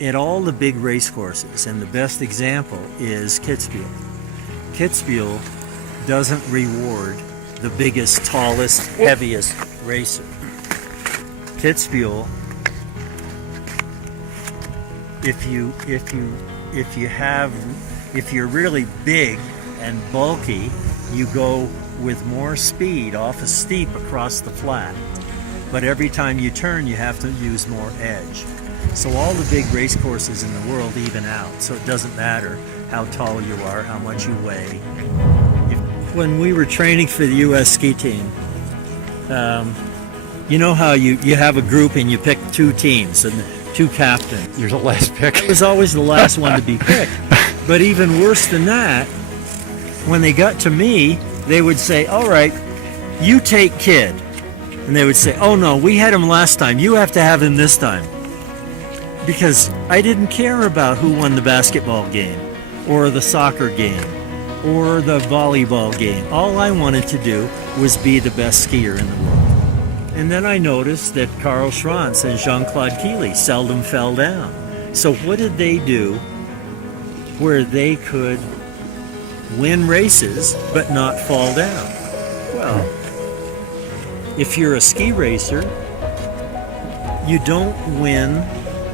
at all the big race courses, and the best example is Kitzbühel. Kitzbühel doesn't reward the biggest, tallest, heaviest racer. Kitzbühel, if you're really big and bulky, you go with more speed off a steep across the flat. But every time you turn, you have to use more edge. So all the big race courses in the world even out. So it doesn't matter how tall you are, how much you weigh. When we were training for the U.S. ski team, you know how you have a group and you pick two teams and two captains. You're the last pick. It was always the last one to be picked. But even worse than that, when they got to me, they would say, all right, you take Kid. And they would say, oh no, we had him last time. You have to have him this time. Because I didn't care about who won the basketball game or the soccer game or the volleyball game. All I wanted to do was be the best skier in the world. And then I noticed that Karl Schranz and Jean-Claude Keely seldom fell down. So what did they do where they could win races but not fall down? Well, if you're a ski racer, you don't win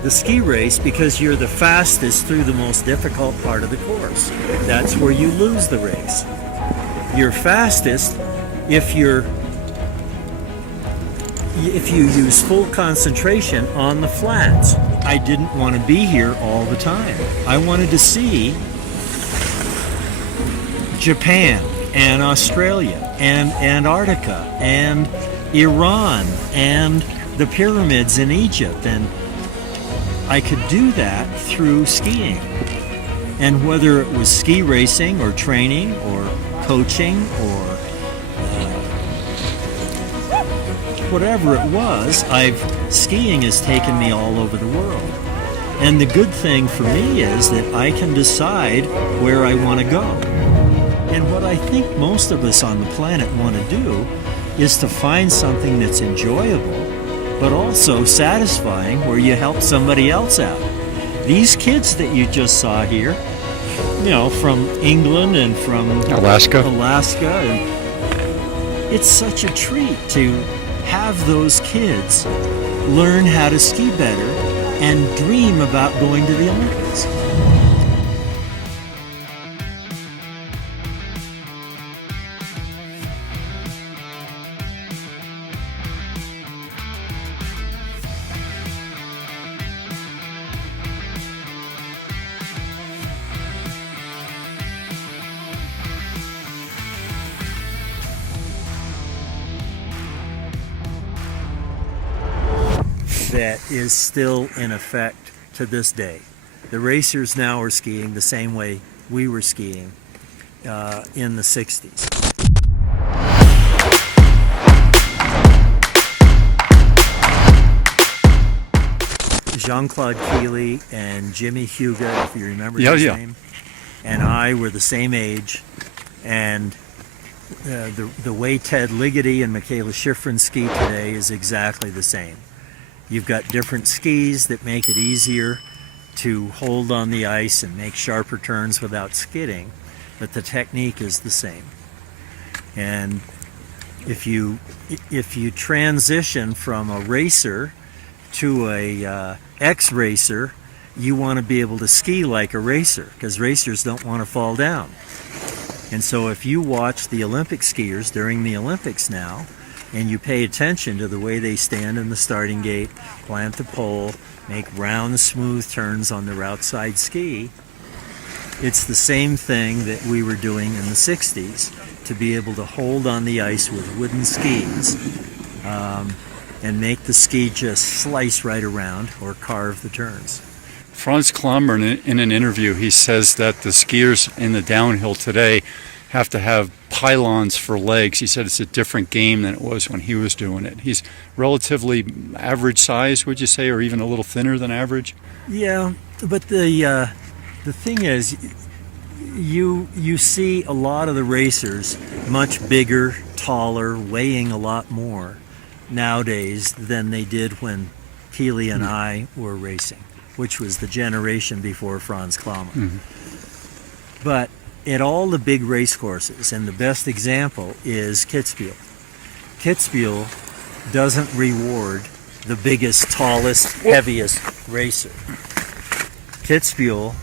the ski race because you're the fastest through the most difficult part of the course. That's where you lose the race. You're fastest if you use full concentration on the flats. I didn't want to be here all the time. I wanted to see Japan and Australia and Antarctica and Iran and the pyramids in Egypt, and I could do that through skiing. And whether it was ski racing or training or coaching or whatever it was, skiing has taken me all over the world. And the good thing for me is that I can decide where I want to go. And what I think most of us on the planet want to do is to find something that's enjoyable, but also satisfying, where you help somebody else out. These kids that you just saw here, you know, from England and from Alaska, and it's such a treat to have those kids learn how to ski better and dream about going to the Olympics. That is still in effect to this day. The racers now are skiing the same way we were skiing in the 60s. Jean-Claude Keely and Jimmy Huga, if you remember his name, and I were the same age, and the way Ted Ligety and Michaela Schifrin ski today is exactly the same. You've got different skis that make it easier to hold on the ice and make sharper turns without skidding, but the technique is the same. And if you transition from a racer to a ex-racer, you want to be able to ski like a racer, because racers don't want to fall down. And so if you watch the Olympic skiers during the Olympics now, and you pay attention to the way they stand in the starting gate, plant the pole, make round, smooth turns on their outside ski, it's the same thing that we were doing in the 60s, to be able to hold on the ice with wooden skis and make the ski just slice right around or carve the turns. Franz Klammer, in an interview, he says that the skiers in the downhill today have to have pylons for legs. He said it's a different game than it was when he was doing it. He's relatively average size, would you say, or even a little thinner than average? Yeah, but the thing is, you see a lot of the racers much bigger, taller, weighing a lot more nowadays than they did when Keely and I were racing. which was the generation before Franz Klammer. But at all the big race courses, and the best example is Kitzbühel. Kitzbühel doesn't reward the biggest, tallest, heaviest racer. Kitzbühel,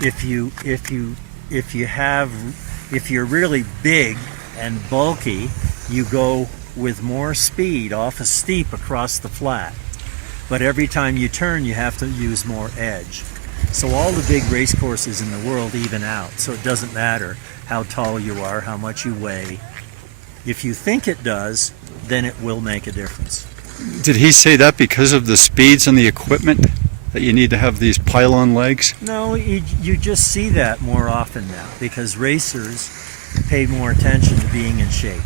if you're really big and bulky, you go with more speed off a steep across the flat. But every time you turn, you have to use more edge. So all the big race courses in the world even out. So it doesn't matter how tall you are, how much you weigh. If you think it does, then it will make a difference. Did he say that because of the speeds and the equipment, that you need to have these pylon legs? No, you just see that more often now because racers pay more attention to being in shape.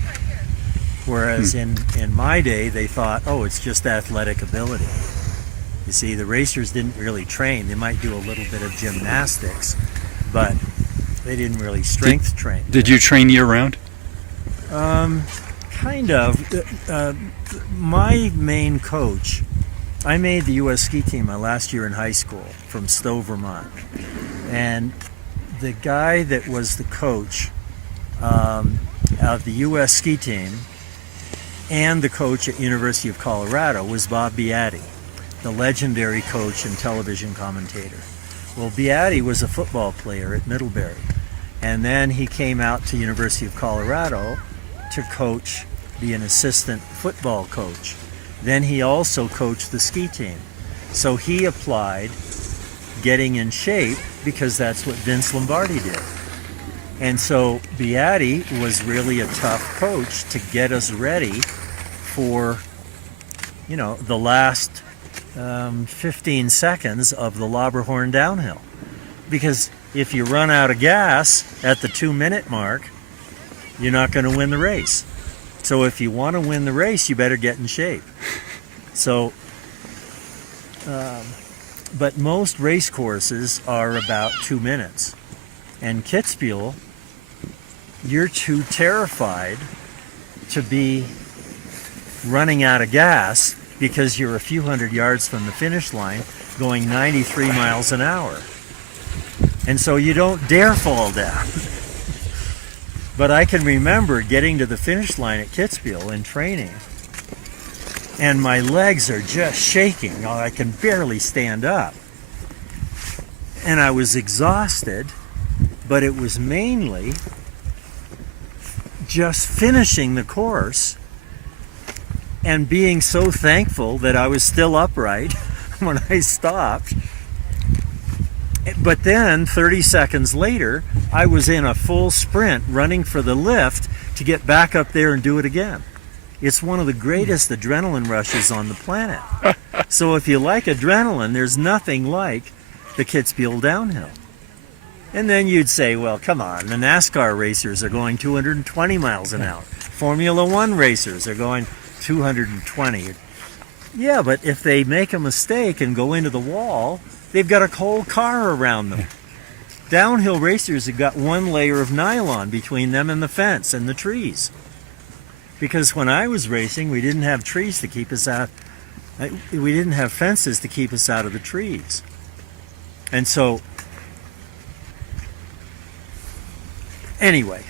Whereas in my day, they thought, oh, it's just athletic ability. You see, the racers didn't really train. They might do a little bit of gymnastics, but they didn't really strength train. Did you train year-round? Kind of. My main coach, I made the U.S. ski team my last year in high school from Stowe, Vermont. And the guy that was the coach of the U.S. ski team and the coach at University of Colorado was Bob Beatty, the legendary coach and television commentator. Well, Beatty was a football player at Middlebury, and then he came out to University of Colorado to coach, be an assistant football coach. Then he also coached the ski team. So he applied getting in shape because that's what Vince Lombardi did. And so Beatty was really a tough coach to get us ready for, the last 15 seconds of the Lauberhorn downhill. Because if you run out of gas at the 2-minute mark, you're not going to win the race. So if you want to win the race, you better get in shape. So, but most race courses are about 2 minutes. And Kitzbühel, you're too terrified to be running out of gas because you're a few hundred yards from the finish line going 93 miles an hour. And so you don't dare fall down. But I can remember getting to the finish line at Kitzbühel in training, and my legs are just shaking. I can barely stand up. And I was exhausted, but it was mainly just finishing the course and being so thankful that I was still upright when I stopped. But then 30 seconds later, I was in a full sprint running for the lift to get back up there and do it again. It's one of the greatest adrenaline rushes on the planet. So if you like adrenaline, there's nothing like the Kitzbühel downhill. And then you'd say, well, come on, the NASCAR racers are going 220 miles an hour. Formula One racers are going 220. Yeah, but if they make a mistake and go into the wall, they've got a whole car around them. Downhill racers have got one layer of nylon between them and the fence and the trees. Because when I was racing, we didn't have trees to keep us out. We didn't have fences to keep us out of the trees. And so, anyway,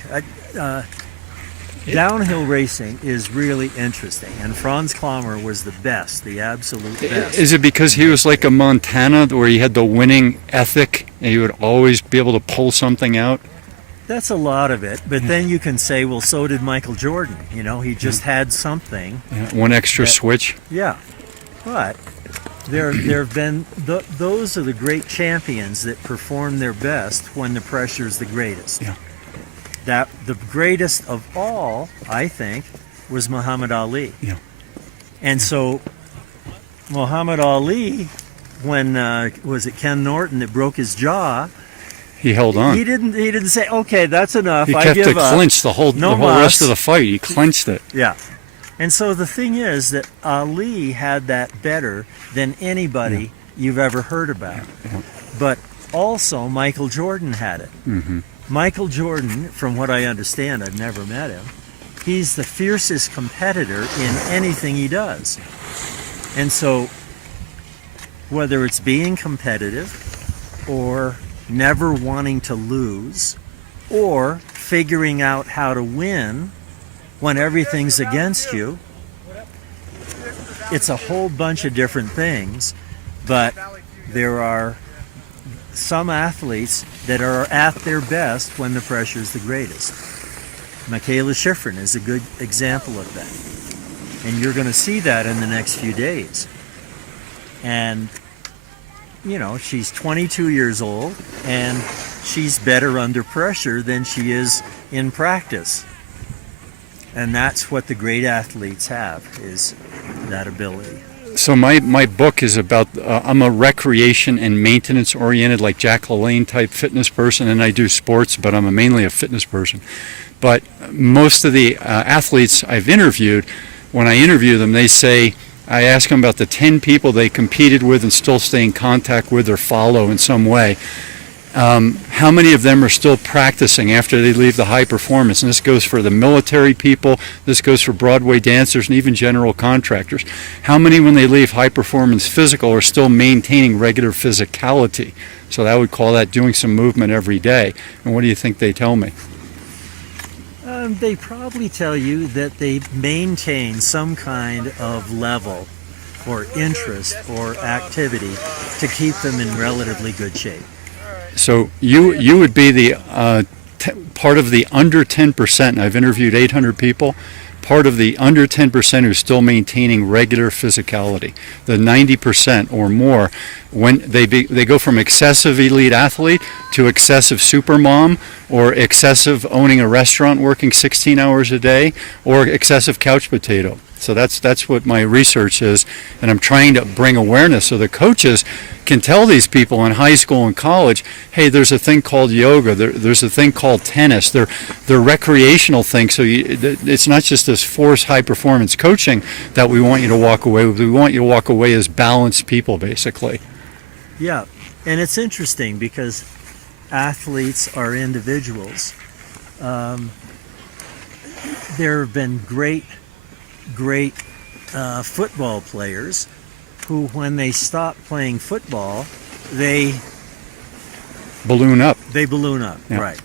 downhill racing is really interesting, and Franz Klammer was the best, the absolute best. Is it because he was like a Montana where he had the winning ethic and he would always be able to pull something out? That's a lot of it, but then you can say, well, so did Michael Jordan. He just had something. One extra switch. Yeah, but there have been, those are the great champions that perform their best when the pressure is the greatest. Yeah. That the greatest of all, I think, was Muhammad Ali. Yeah. And so Muhammad Ali, when was it Ken Norton that broke his jaw? He held on. He didn't say, okay, that's enough. He I kept give it up. clenched the whole rest of the fight. He clenched it. Yeah. And so the thing is that Ali had that better than anybody you've ever heard about. Yeah. But also Michael Jordan had it. Mm-hmm. Michael Jordan, from what I understand, I've never met him, he's the fiercest competitor in anything he does. And so whether it's being competitive or never wanting to lose or figuring out how to win when everything's against you. It's a whole bunch of different things, but there are some athletes that are at their best when the pressure is the greatest. Mikaela Shiffrin is a good example of that. And you're going to see that in the next few days. And, you know, she's 22 years old, and she's better under pressure than she is in practice. And that's what the great athletes have, is that ability. So my book is about, I'm a recreation and maintenance oriented, like Jack LaLanne type fitness person, and I do sports, but I'm mainly a fitness person. But most of the athletes I've interviewed, when I interview them, they say, I ask them about the 10 people they competed with and still stay in contact with or follow in some way. How many of them are still practicing after they leave the high performance? And this goes for the military people, this goes for Broadway dancers, and even general contractors. How many, when they leave high performance physical, are still maintaining regular physicality? So I would call that doing some movement every day. And what do you think they tell me? They probably tell you that they maintain some kind of level or interest or activity to keep them in relatively good shape. So you would be the part of the under 10%, and I've interviewed 800 people, part of the under 10% who's still maintaining regular physicality. The 90% or more, when they go from excessive elite athlete to excessive supermom, or excessive owning a restaurant working 16 hours a day, or excessive couch potato. So that's what my research is, and I'm trying to bring awareness so the coaches can tell these people in high school and college, hey, there's a thing called yoga, there's a thing called tennis, they're recreational things. So it's not just this forced high performance coaching that we want you to walk away with. We want you to walk away as balanced people, basically. Yeah, and it's interesting because athletes are individuals. There have been great football players who, when they stop playing football, they balloon up. They balloon up, yeah. Right.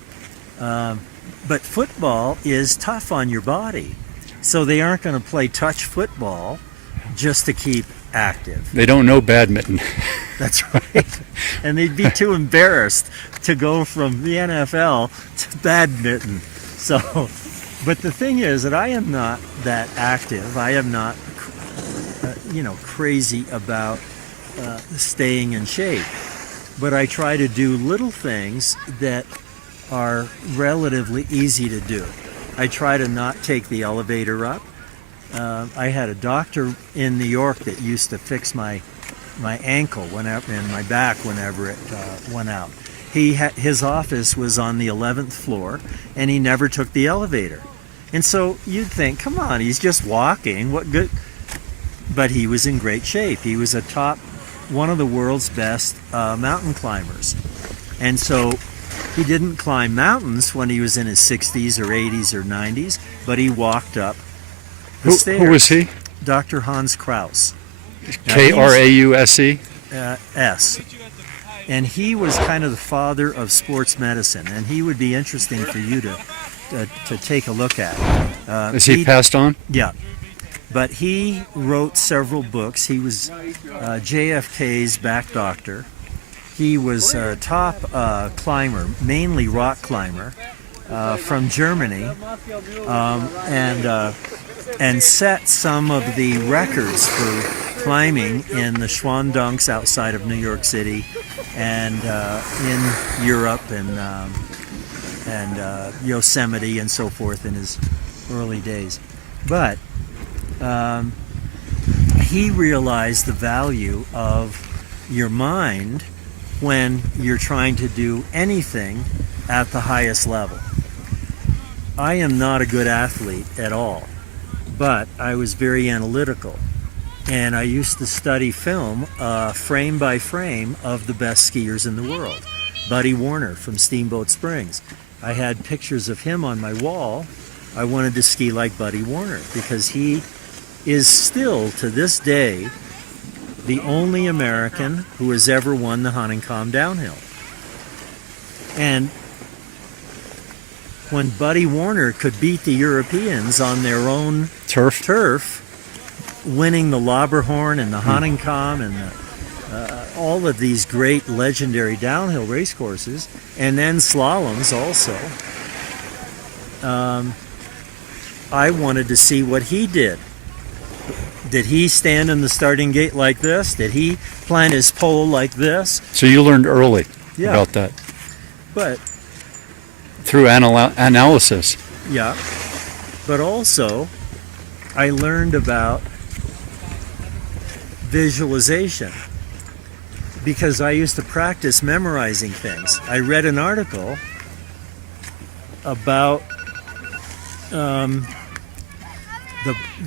But football is tough on your body, so they aren't going to play touch football just to keep active. They don't know badminton. That's right. And they'd be too embarrassed to go from the NFL to badminton. So, but the thing is that I am not that active. I am not, crazy about staying in shape. But I try to do little things that are relatively easy to do. I try to not take the elevator up. I had a doctor in New York that used to fix my ankle whenever, and my back whenever it went out. His office was on the 11th floor, and he never took the elevator. And so you'd think, come on, he's just walking, what good? But he was in great shape. He was one of the world's best mountain climbers. And so he didn't climb mountains when he was in his 60s or 80s or 90s, but he walked up the stairs. Who was he? Dr. Hans Kraus. Krause? S. And he was kind of the father of sports medicine, and he would be interesting for you to take a look at. Is he passed on? Yeah. But he wrote several books. He was JFK's back doctor. He was a top climber, mainly rock climber, from Germany, and set some of the records for climbing in the Schwandunks outside of New York City, and in Europe, and Yosemite and so forth in his early days. But he realized the value of your mind when you're trying to do anything at the highest level. I am not a good athlete at all, but I was very analytical, and I used to study film frame by frame of the best skiers in the world. Buddy Warner from Steamboat Springs. I had pictures of him on my wall. I wanted to ski like Buddy Warner because he is still, to this day, the only American who has ever won the Honeycomb downhill. And when Buddy Warner could beat the Europeans on their own turf, winning the Lauberhorn and the Honeycomb and all of these great legendary downhill race courses, and then slaloms also, I wanted to see what he did. Did he stand in the starting gate like this? Did he plant his pole like this? So you learned early about that. But through analysis. Yeah. But also, I learned about visualization because I used to practice memorizing things. I read an article about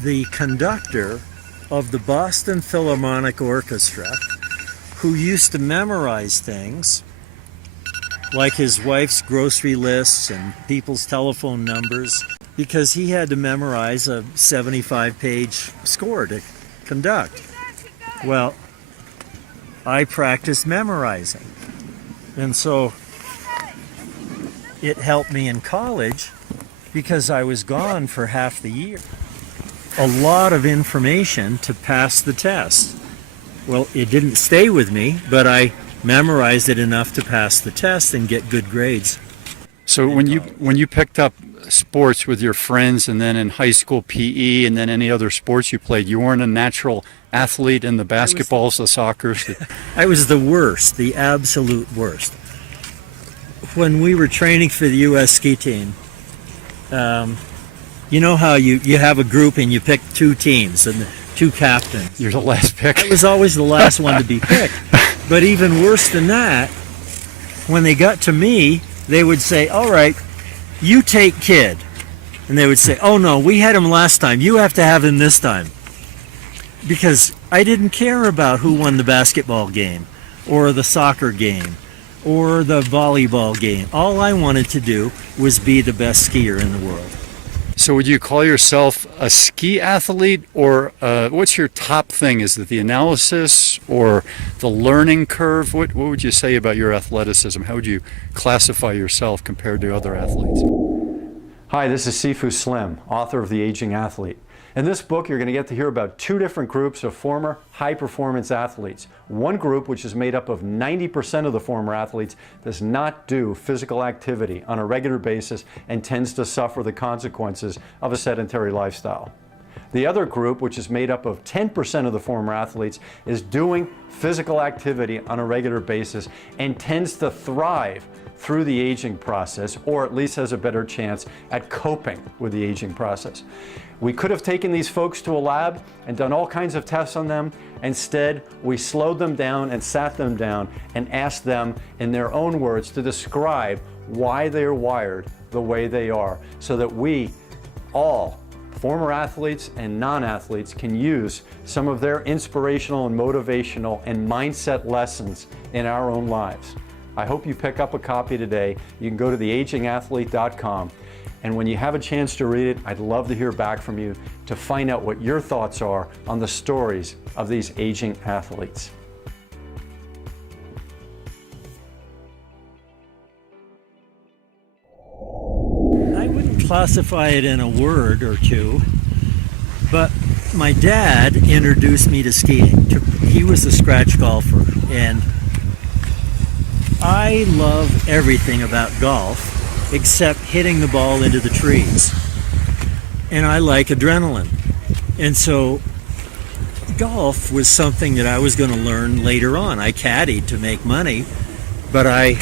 the conductor of the Boston Philharmonic Orchestra who used to memorize things like his wife's grocery lists and people's telephone numbers because he had to memorize a 75-page score to conduct. Well, I practiced memorizing, and so it helped me in college because I was gone for half the year. A lot of information to pass the test. Well, it didn't stay with me, but I memorized it enough to pass the test and get good grades. So when you picked up sports with your friends, and then in high school PE, and then any other sports you played, you weren't a natural athlete in the basketballs, the soccers? I was the worst, the absolute worst. When we were training for the U.S. ski team, you know how you have a group and you pick two teams and two captains. You're the last pick. I was always the last one to be picked. But even worse than that, when they got to me, they would say, all right, you take Kid. And they would say, oh no, we had him last time. You have to have him this time. Because I didn't care about who won the basketball game or the soccer game or the volleyball game. All I wanted to do was be the best skier in the world. So would you call yourself a ski athlete, or what's your top thing? Is it the analysis or the learning curve? What would you say about your athleticism? How would you classify yourself compared to other athletes? Hi, this is Sifu Slim, author of The Aging Athlete. In this book, you're going to get to hear about two different groups of former high-performance athletes. One group, which is made up of 90% of the former athletes, does not do physical activity on a regular basis and tends to suffer the consequences of a sedentary lifestyle. The other group, which is made up of 10% of the former athletes, is doing physical activity on a regular basis and tends to thrive through the aging process, or at least has a better chance at coping with the aging process. We could have taken these folks to a lab and done all kinds of tests on them. Instead, we slowed them down and sat them down and asked them, in their own words, to describe why they're wired the way they are, so that we all, former athletes and non-athletes, can use some of their inspirational and motivational and mindset lessons in our own lives. I hope you pick up a copy today. You can go to theagingathlete.com. And when you have a chance to read it, I'd love to hear back from you to find out what your thoughts are on the stories of these aging athletes. I wouldn't classify it in a word or two, but my dad introduced me to skiing. He was a scratch golfer, and I love everything about golf except hitting the ball into the trees. And I like adrenaline. And so golf was something that I was going to learn later on. I caddied to make money, but I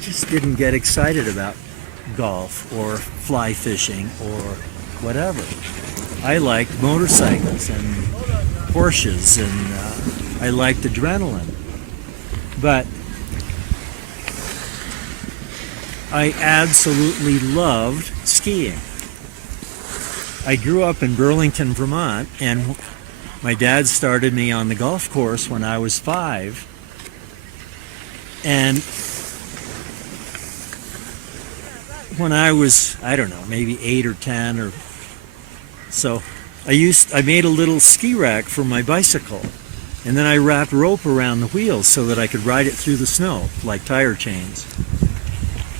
just didn't get excited about golf or fly fishing or whatever. I liked motorcycles and Porsches, and I liked adrenaline. But I absolutely loved skiing. I grew up in Burlington, Vermont, and my dad started me on the golf course when I was 5. And when I was, I don't know, maybe 8 or 10 or so, I made a little ski rack for my bicycle. And then I wrapped rope around the wheels so that I could ride it through the snow, like tire chains.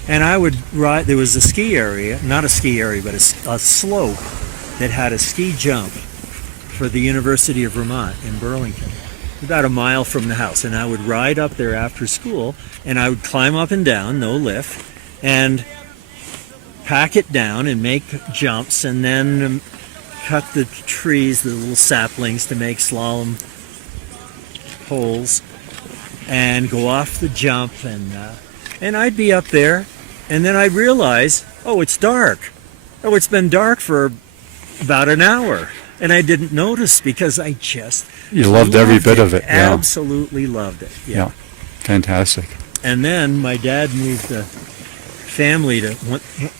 And I would ride, there was a ski area, not a ski area, but a slope that had a ski jump for the University of Vermont in Burlington, about a mile from the house. And I would ride up there after school, and I would climb up and down, no lift, and pack it down and make jumps, and then cut the trees, the little saplings, to make slalom poles, and go off the jump, and I'd be up there, and then I'd realize, oh, it's dark. Oh, it's been dark for about an hour, and I didn't notice because I just loved every bit of it. Yeah. Absolutely loved it. Yeah, fantastic. And then my dad moved the family to.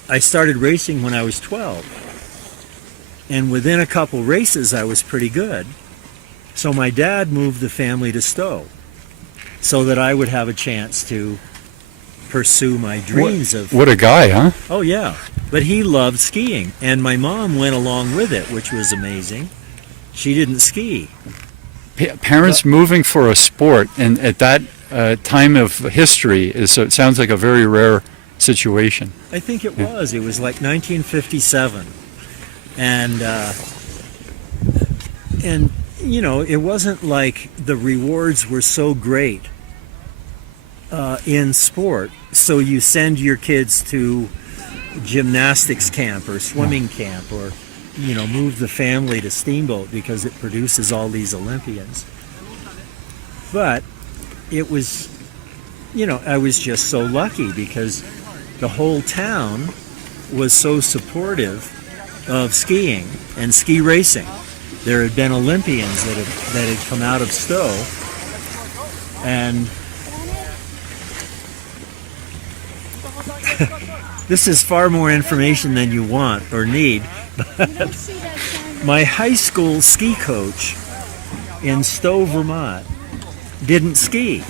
I started racing when I was 12, and within a couple races, I was pretty good. So my dad moved the family to Stowe, so that I would have a chance to pursue my dreams of. What a guy, huh? Oh yeah, but he loved skiing, and my mom went along with it, which was amazing. She didn't ski. Parents moving for a sport, and at that time of history, it sounds like a very rare situation. I think it was. It was like 1957, and you know, it wasn't like the rewards were so great in sport. So you send your kids to gymnastics camp or swimming camp, or you know, move the family to Steamboat because it produces all these Olympians. But it was, you know, I was just so lucky because the whole town was so supportive of skiing and ski racing. There had been Olympians that had come out of Stowe, and this is far more information than you want or need. My high school ski coach in Stowe, Vermont, didn't ski,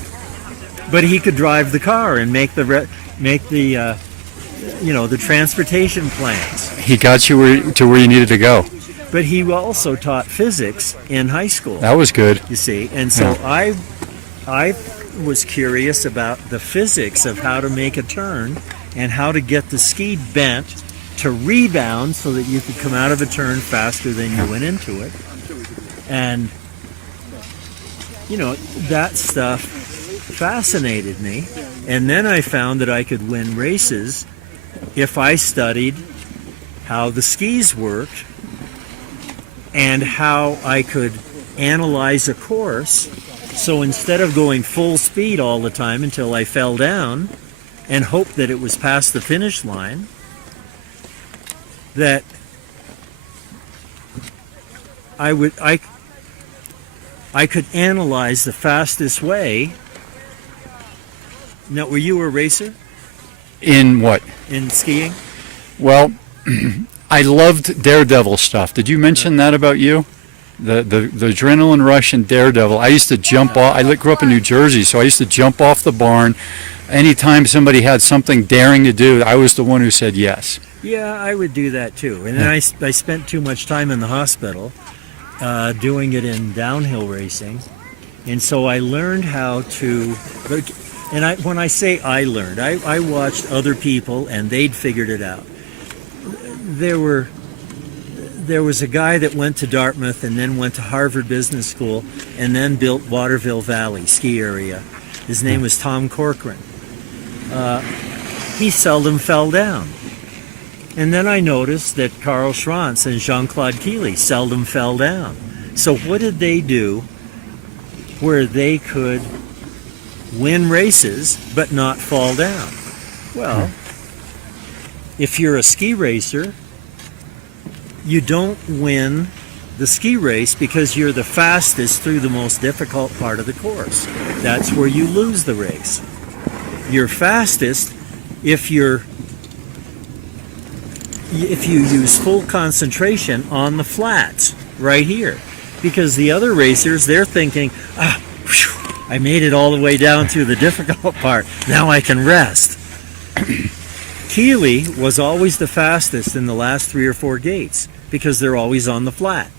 but he could drive the car and make the you know, the transportation plans. He got you to where you needed to go. But he also taught physics in high school. That was good. You see, and so I was curious about the physics of how to make a turn and how to get the ski bent to rebound so that you could come out of a turn faster than you went into it. And, you know, that stuff fascinated me. And then I found that I could win races if I studied how the skis worked and how I could analyze a course. So instead of going full speed all the time until I fell down and hope that it was past the finish line, that I could analyze the fastest way. Now, were you a racer? In what? In skiing? Well, I loved daredevil stuff. Did you mention that about you? The adrenaline rush and daredevil. I used to jump off. I grew up in New Jersey, so I used to jump off the barn. Anytime somebody had something daring to do, I was the one who said yes. Yeah, I would do that too. And then I spent too much time in the hospital doing it in downhill racing. And so I learned how to, and when I say I learned, I watched other people and they'd figured it out. There was a guy that went to Dartmouth and then went to Harvard Business School and then built Waterville Valley ski area. His name was Tom Corcoran. He seldom fell down. And then I noticed that Karl Schranz and Jean-Claude Keely seldom fell down. So what did they do where they could win races but not fall down? Well, if you're a ski racer, you don't win the ski race because you're the fastest through the most difficult part of the course. That's where you lose the race. You're fastest if you use full concentration on the flats right here, because the other racers, they're thinking, I made it all the way down to the difficult part, now I can rest. Keely was always the fastest in the last 3 or 4 gates because they're always on the flat.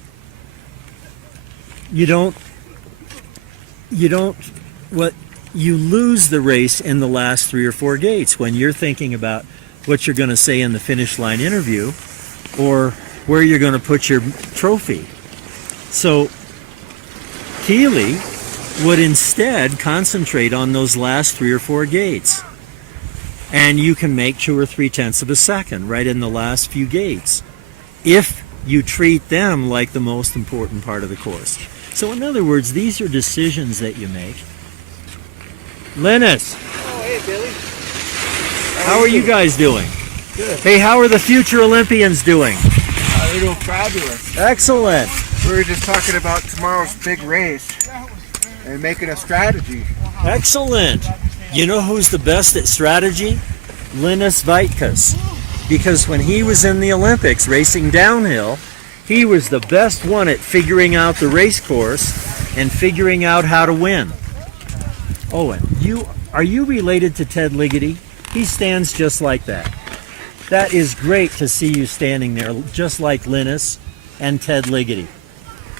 You don't you don't, what, you lose the race in the last 3 or 4 gates when you're thinking about what you're going to say in the finish line interview or where you're going to put your trophy. So Keeley would instead concentrate on those last 3 or 4 gates. And you can make 2 or 3 tenths of a second right in the last few gates if you treat them like the most important part of the course. So in other words, these are decisions that you make. Linus, Oh, hey, Billy. how are you guys doing? Good. Hey, how are the future Olympians doing? They're doing fabulous. Excellent. We were just talking about tomorrow's big race and making a strategy. Excellent. You know who's the best at strategy? Linus Vaitkus. Because when he was in the Olympics racing downhill, he was the best one at figuring out the race course and figuring out how to win. Owen, are you related to Ted Ligety? He stands just like that. That is great to see you standing there just like Linus and Ted Ligety.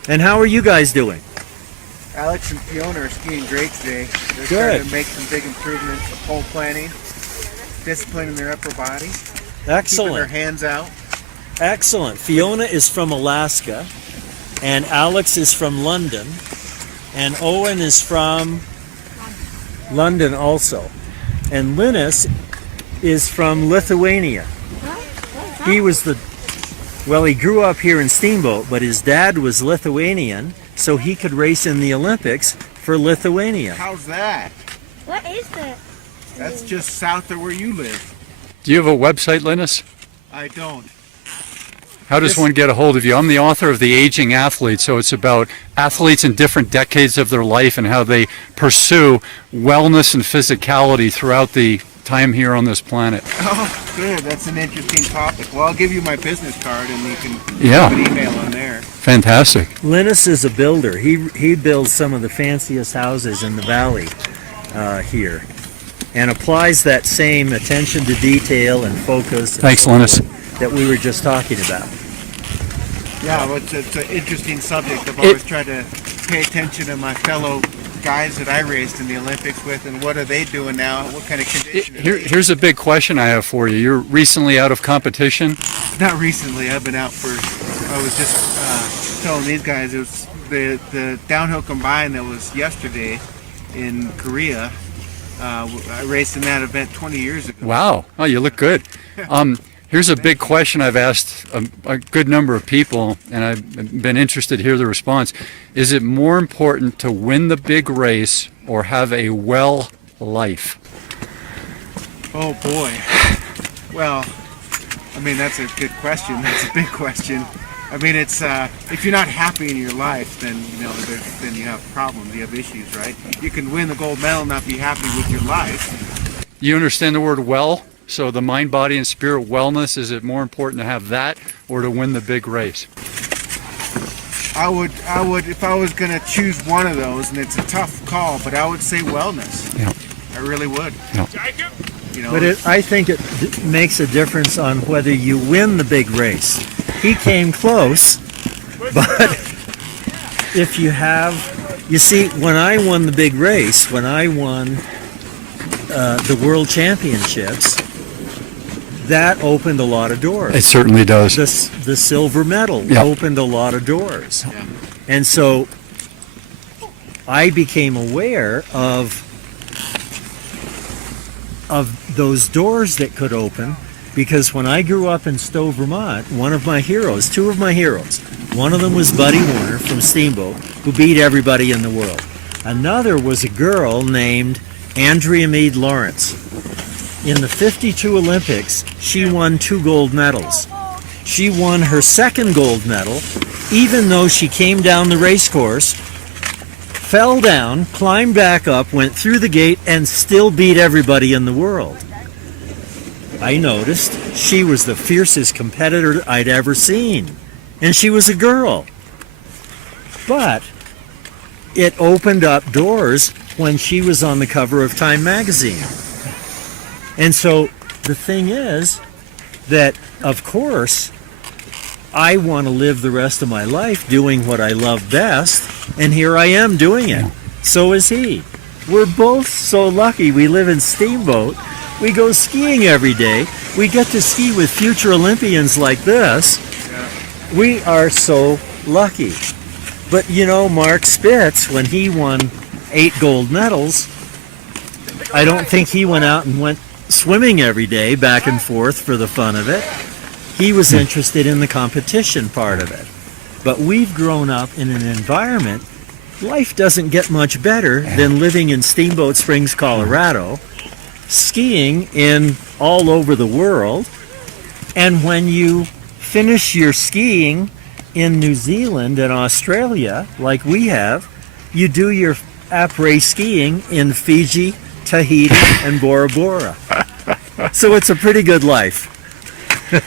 And how are you guys doing? Alex and Fiona are skiing great today. They're Good. trying to make some big improvements to pole planning, disciplining their upper body, keeping their Excellent. hands out. Excellent. Fiona is from Alaska, and Alex is from London, and Owen is from London also. And Linus is from Lithuania. He grew up here in Steamboat, but his dad was Lithuanian, so he could race in the Olympics for Lithuania. How's that? What is that? That's just south of where you live. Do you have a website, Linus? I don't. How does one get a hold of you? I'm the author of The Aging Athlete, so it's about athletes in different decades of their life and how they pursue wellness and physicality throughout the time here on this planet. Oh, good. That's an interesting topic. Well, I'll give you my business card and you can Yeah. put an email on there. Fantastic. Linus is a builder. He builds some of the fanciest houses in the valley here, and applies that same attention to detail and focus. And Thanks, so Linus. forth that we were just talking about. Yeah, well, it's an interesting subject. I've always tried to pay attention to my fellow guys that I raced in the Olympics with, and what are they doing now? What kind of condition are they in? Here's a big question I have for you. You're recently out of competition. Not recently. I've been out for. I was just telling these guys it was the downhill combine that was yesterday in Korea. I raced in that event 20 years ago. Wow. Oh, you look good. Here's a big question I've asked a good number of people, and I've been interested to hear the response. Is it more important to win the big race or have a well life? Oh boy. Well, I mean that's a good question. That's a big question. I mean it's if you're not happy in your life, then then you have problems. You have issues, right? You can win the gold medal and not be happy with your life. You understand the word well? So the mind, body, and spirit wellness, is it more important to have that or to win the big race? I would if I was gonna choose one of those, and it's a tough call, but I would say wellness. Yeah. I really would. Yeah. But I think it makes a difference on whether you win the big race. He came close, but if you see, when I won the big race, when I won the World Championships, that opened a lot of doors. It certainly does. The silver medal opened a lot of doors. Yeah. And so I became aware of those doors that could open, because when I grew up in Stowe, Vermont, two of my heroes, one of them was Buddy Warner from Steamboat, who beat everybody in the world. Another was a girl named Andrea Mead Lawrence. In the 52 Olympics, she won 2 gold medals. She won her second gold medal, even though she came down the race course, fell down, climbed back up, went through the gate, and still beat everybody in the world. I noticed she was the fiercest competitor I'd ever seen, and she was a girl. But it opened up doors when she was on the cover of Time magazine. And so the thing is that, of course, I want to live the rest of my life doing what I love best, and here I am doing it. So is he. We're both so lucky. We live in Steamboat. We go skiing every day. We get to ski with future Olympians like this. We are so lucky. But you know, Mark Spitz, when he won 8 gold medals, I don't think he went out and went swimming every day back and forth for the fun of it. He was interested in the competition part of it. But we've grown up in an environment, life doesn't get much better than living in Steamboat Springs, Colorado, skiing in all over the world, and when you finish your skiing in New Zealand and Australia, like we have, you do your après skiing in Fiji, Tahiti, and Bora Bora. So it's a pretty good life.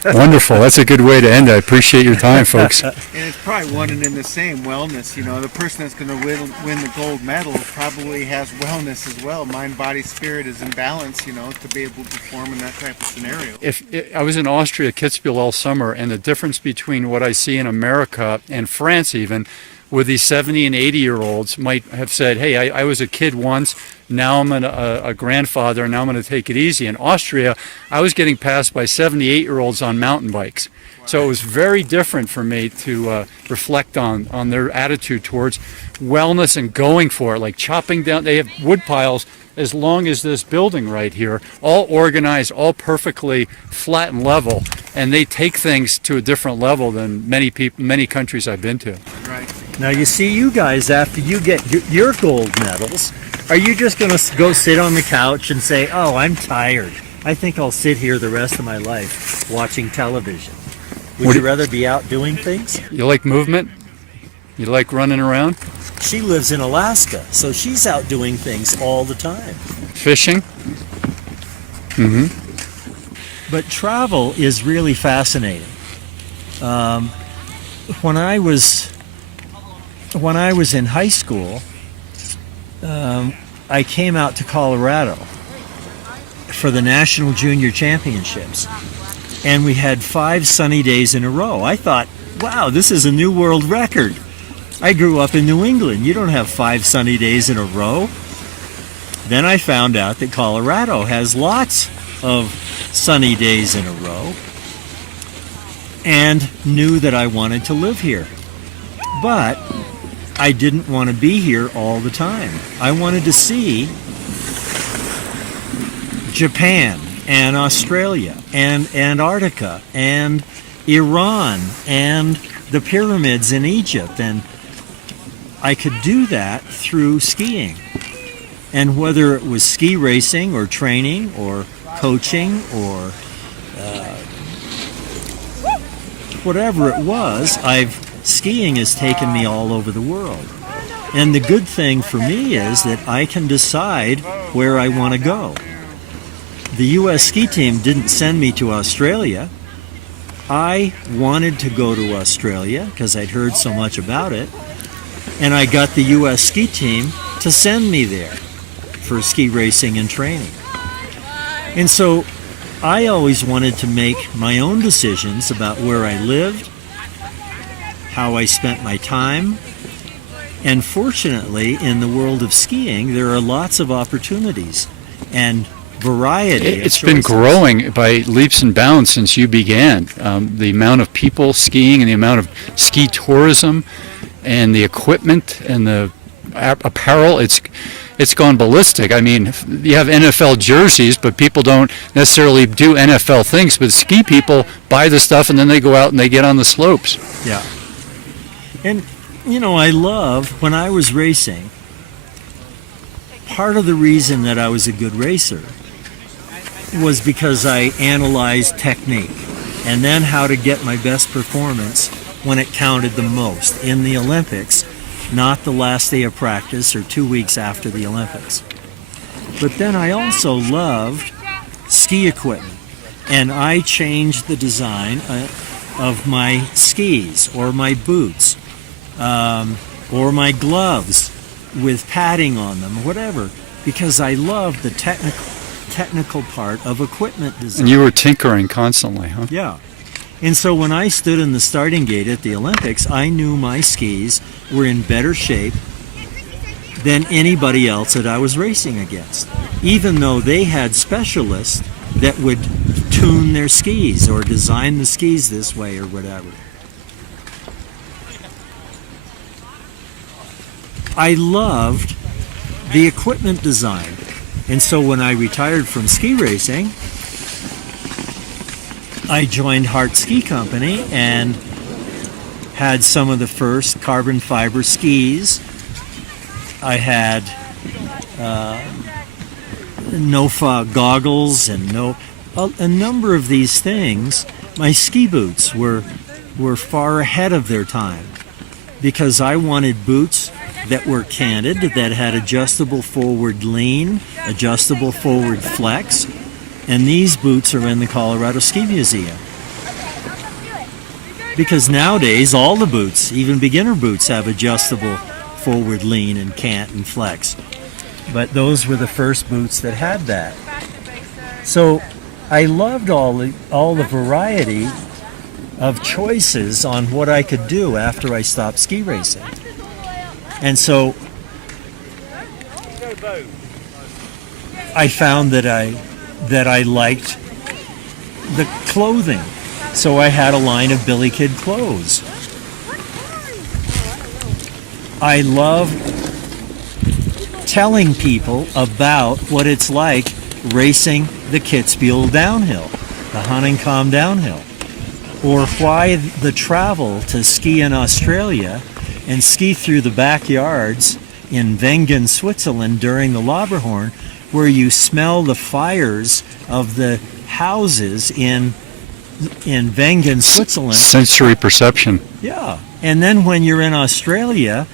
Wonderful. That's a good way to end. I appreciate your time, folks. And it's probably one and in the same wellness. You know, the person that's going to win the gold medal probably has wellness as well. Mind, body, spirit is in balance, you know, to be able to perform in that type of scenario. I was in Austria, Kitzbühel all summer, and the difference between what I see in America and France even, where these 70 and 80-year-olds might have said, hey, I was a kid once, now I'm a grandfather, and now I'm going to take it easy. In Austria, I was getting passed by 78-year-olds on mountain bikes. So it was very different for me to reflect on their attitude towards wellness and going for it, like chopping down. They have wood piles as long as this building right here, all organized, all perfectly flat and level, and they take things to a different level than many countries I've been to. Right. Now you see, you guys, after you get your gold medals, are you just going to go sit on the couch and say, oh, I'm tired, I think I'll sit here the rest of my life watching television? Would you rather be out doing things? You like movement? You like running around? She lives in Alaska, so she's out doing things all the time. Fishing? Mm-hmm. But travel is really fascinating. When I was in high school, I came out to Colorado for the National Junior Championships, and we had 5 sunny days in a row. I thought, wow, this is a new world record. I grew up in New England. You don't have 5 sunny days in a row. Then I found out that Colorado has lots of sunny days in a row, and knew that I wanted to live here. But I didn't want to be here all the time. I wanted to see Japan and Australia and Antarctica and Iran and the pyramids in Egypt, and I could do that through skiing. And whether it was ski racing or training or coaching or whatever it was, skiing has taken me all over the world. And the good thing for me is that I can decide where I want to go. The U.S. ski team didn't send me to Australia. I wanted to go to Australia because I'd heard so much about it. And I got the U.S. ski team to send me there for ski racing and training. And so I always wanted to make my own decisions about where I lived, how I spent my time, and fortunately, in the world of skiing, there are lots of opportunities and variety. It's been growing by leaps and bounds since you began. The amount of people skiing and the amount of ski tourism and the equipment and the apparel, it's gone ballistic. I mean, you have NFL jerseys, but people don't necessarily do NFL things. But ski people buy the stuff and then they go out and they get on the slopes. Yeah. And, you know, I love, when I was racing, part of the reason that I was a good racer was because I analyzed technique and then how to get my best performance when it counted the most in the Olympics, not the last day of practice or 2 weeks after the Olympics. But then I also loved ski equipment, and I changed the design of my skis or my boots or my gloves with padding on them, whatever, because I loved the technical part of equipment design. And you were tinkering constantly, huh? Yeah. And so when I stood in the starting gate at the Olympics, I knew my skis were in better shape than anybody else that I was racing against, even though they had specialists that would tune their skis or design the skis this way or whatever. I loved the equipment design. And so when I retired from ski racing, I joined Hart Ski Company and had some of the first carbon fiber skis. I had no-fog goggles and a number of these things. My ski boots were far ahead of their time because I wanted boots that were canted, that had adjustable forward lean, adjustable forward flex, and these boots are in the Colorado Ski Museum. Because nowadays all the boots, even beginner boots, have adjustable forward lean and cant and flex. But those were the first boots that had that. So I loved all the variety of choices on what I could do after I stopped ski racing. And so I found that I liked the clothing. So I had a line of Billy Kid clothes. I love telling people about what it's like racing the Kitzbühel downhill, the Honeycomb downhill, or why the travel to ski in Australia and ski through the backyards in Wengen, Switzerland during the Lauberhorn, where you smell the fires of the houses in Wengen, Switzerland. Sensory perception. Yeah. And then when you're in Australia,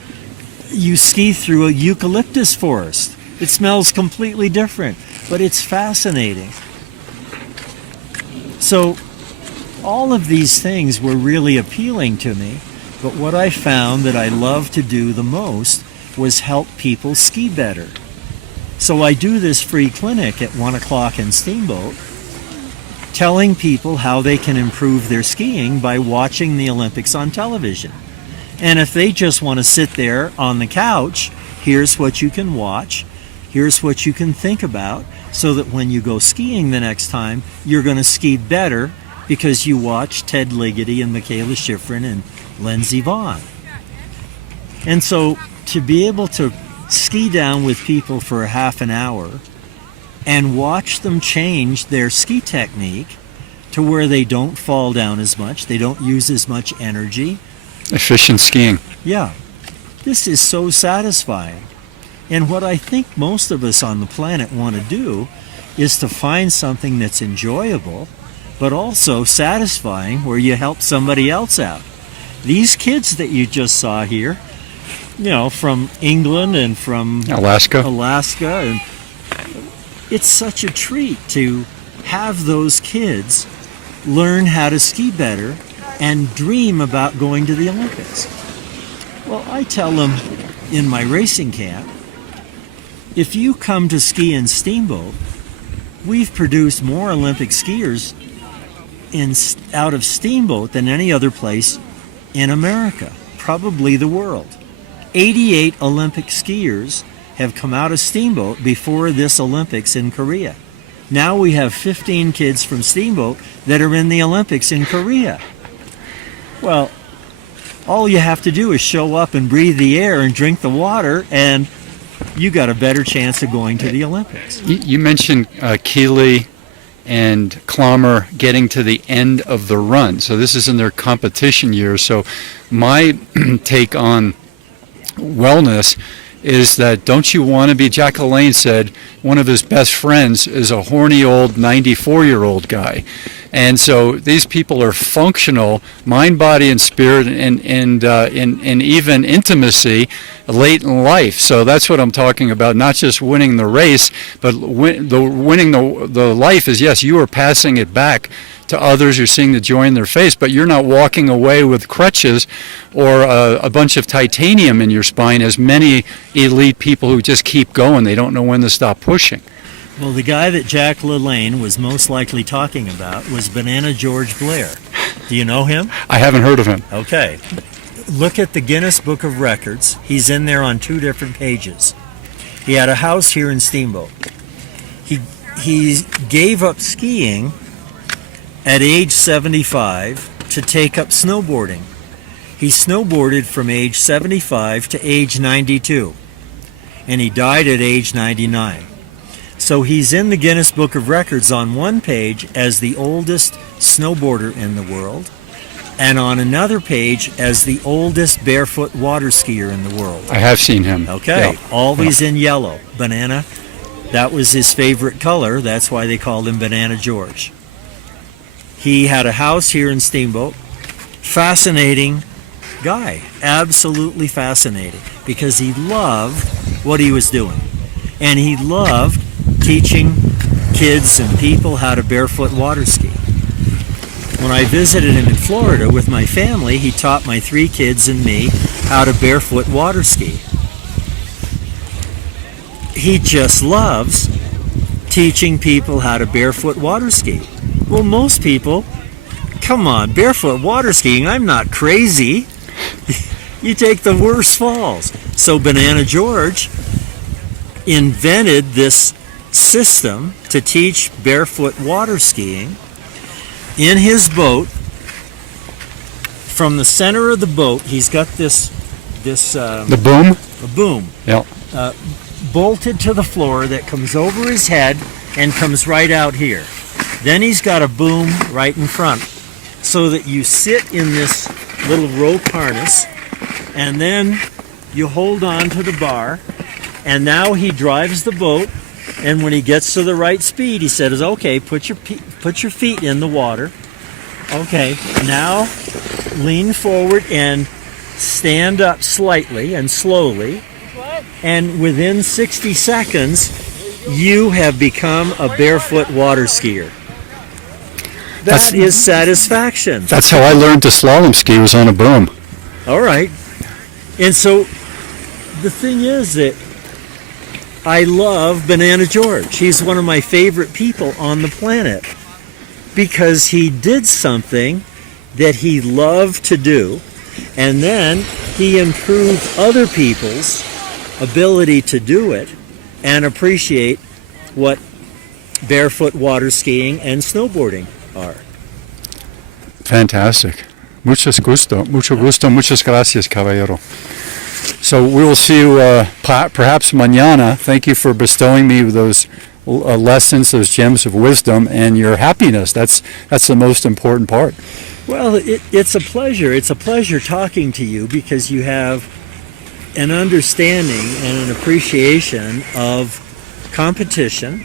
you ski through a eucalyptus forest. It smells completely different, but it's fascinating. So all of these things were really appealing to me, but what I found that I loved to do the most was help people ski better. So I do this free clinic at 1 o'clock in Steamboat, telling people how they can improve their skiing by watching the Olympics on television. And if they just want to sit there on the couch, here's what you can watch, here's what you can think about, so that when you go skiing the next time, you're going to ski better because you watch Ted Ligety and Michaela Schifrin and Lindsey Vonn. And so to be able to ski down with people for a half an hour and watch them change their ski technique to where they don't fall down as much, they don't use as much energy. Efficient skiing. Yeah. This is so satisfying. And what I think most of us on the planet want to do is to find something that's enjoyable, but also satisfying where you help somebody else out. These kids that you just saw here, you know, from England and from Alaska, and it's such a treat to have those kids learn how to ski better and dream about going to the Olympics. Well, I tell them in my racing camp, if you come to ski in Steamboat, we've produced more Olympic skiers out of Steamboat than any other place in America, probably the world. 88 Olympic skiers have come out of Steamboat before this Olympics in Korea. Now we have 15 kids from Steamboat that are in the Olympics in Korea. Well, all you have to do is show up and breathe the air and drink the water, and you got a better chance of going to the Olympics. You mentioned Keeley and Klammer getting to the end of the run. So this is in their competition year. So my take on wellness is that don't you want to be, Jack LaLanne said one of his best friends is a horny old 94-year-old guy. And so these people are functional, mind, body, and spirit, and even intimacy late in life. So that's what I'm talking about, not just winning the race, but winning the life is, yes, you are passing it back to others. You're seeing the joy in their face, but you're not walking away with crutches or a bunch of titanium in your spine as many elite people who just keep going. They don't know when to stop pushing. Well, the guy that Jack LaLanne was most likely talking about was Banana George Blair. Do you know him? I haven't heard of him. Okay. look at the Guinness Book of Records. He's in there on 2 different pages. He had a house here in Steamboat. He gave up skiing at age 75 to take up snowboarding. He snowboarded from age 75 to age 92, and he died at age 99. So he's in the Guinness Book of Records on one page as the oldest snowboarder in the world, and on another page as the oldest barefoot water skier in the world. I have seen him. Okay, Yeah. always in yellow. Banana, that was his favorite color. That's why they called him Banana George. He had a house here in Steamboat. Fascinating guy, absolutely fascinating, because he loved what he was doing. And he loved teaching kids and people how to barefoot water ski. When I visited him in Florida with my family, he taught my 3 kids and me how to barefoot water ski. He just loves teaching people how to barefoot water ski. Well, most people, come on, barefoot water skiing, I'm not crazy. You take the worst falls. So Banana George invented this system to teach barefoot water skiing. In his boat, from the center of the boat, he's got this The boom? a boom Yeah. bolted to the floor that comes over his head and comes right out here. Then he's got a boom right in front, so that you sit in this little rope harness, and then you hold on to the bar, and now he drives the boat. And when he gets to the right speed, he says, okay, put your feet in the water. Okay, now lean forward and stand up slightly and slowly. And within 60 seconds, you have become a barefoot water skier. That is satisfaction. That's how I learned to slalom ski, was on a boom. All right. And so the thing is that I love Banana George. He's one of my favorite people on the planet because he did something that he loved to do, and then he improved other people's ability to do it and appreciate what barefoot water skiing and snowboarding are. Fantastic. Mucho gusto, muchas gracias, caballero. So we will see you perhaps mañana. Thank you for bestowing me with those lessons, those gems of wisdom, and your happiness. That's the most important part. Well, it's a pleasure. It's a pleasure talking to you because you have an understanding and an appreciation of competition,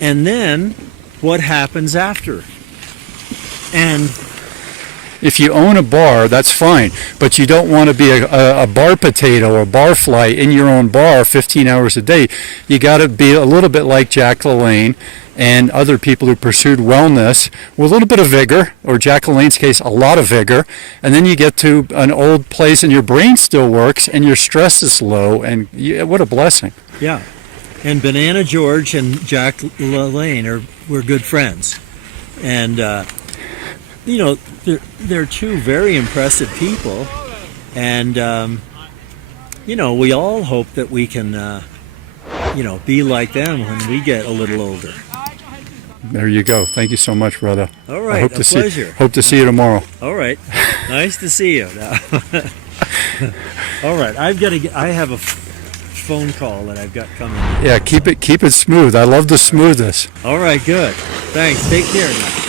and then what happens after. And if you own a bar, that's fine, but you don't want to be a bar potato or barfly in your own bar 15 hours a day. You got to be a little bit like Jack LaLanne and other people who pursued wellness with a little bit of vigor, or Jack LaLanne's case, a lot of vigor, and then you get to an old place and your brain still works and your stress is low, and what a blessing. yeah, and Banana George and Jack LaLanne were good friends, and they're 2 very impressive people, and we all hope that we can be like them when we get a little older. There you go. Thank you so much, brother. All right, a pleasure. Hope to see you tomorrow. All right, nice to see you. All right, I have a phone call that I've got coming. Yeah, keep it smooth. I love the smoothness. All right, good. Thanks. Take care now.